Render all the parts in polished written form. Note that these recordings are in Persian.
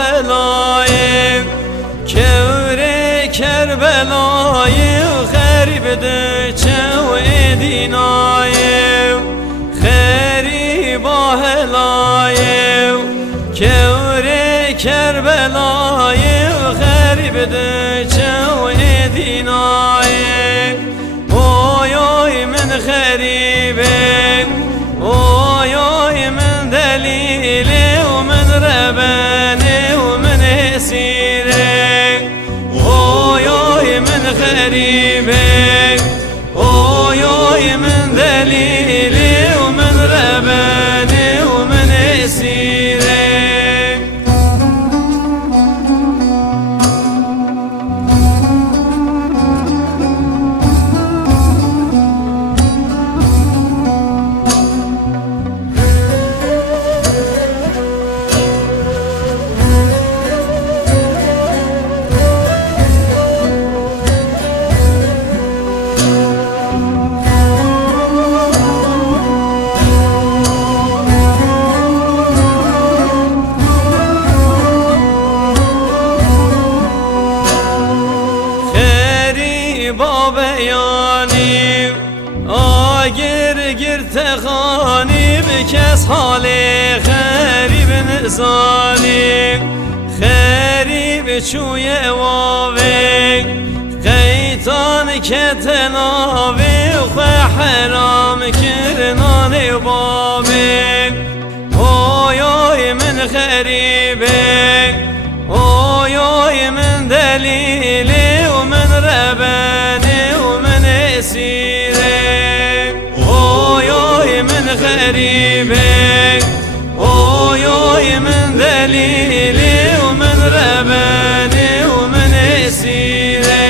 هلای کور کربلای غریب ده چو دینای غریب هلای کور کربلای غریب ده چو دینای اوی اوی من غریبه اوی اوی من دلیله ومن رباني ومن اسيره اوي اوي من غريبه اوي اوي من دليلي ومن رباني ومن اسيره بیانی آگر گرتخانی بکس حال غریب نزانی غریب چوی واوی قیتان کتناوی و حرام کرنان بابی اوی اوی من غریبه اوی اوی من دلیلی و من رباني ومن اسيره اوي اوي من غريبه اوي اوي من دليلي ومن رباني ومن اسيره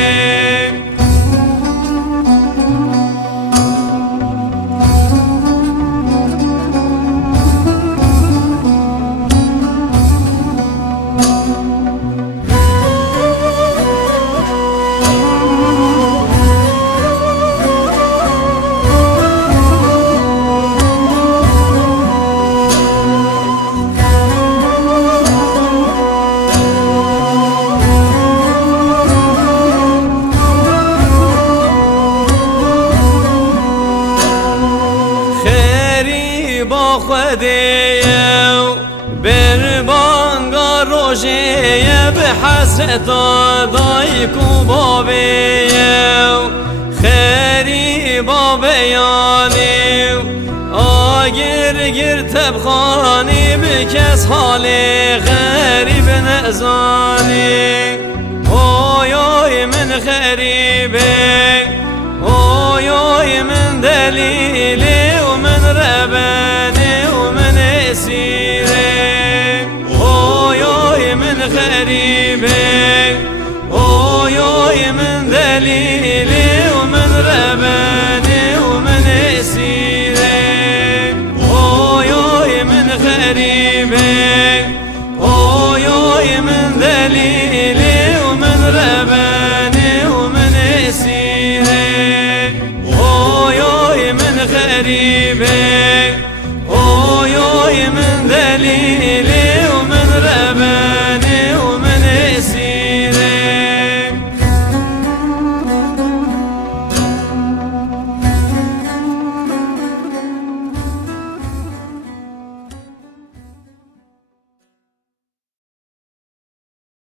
با خودیو بر بانگا روژیه به حسرت دای کو بابیو خیری با بیانی آگر گر تبخانی بکس حال غریب نزانی اوی اوی من غریبه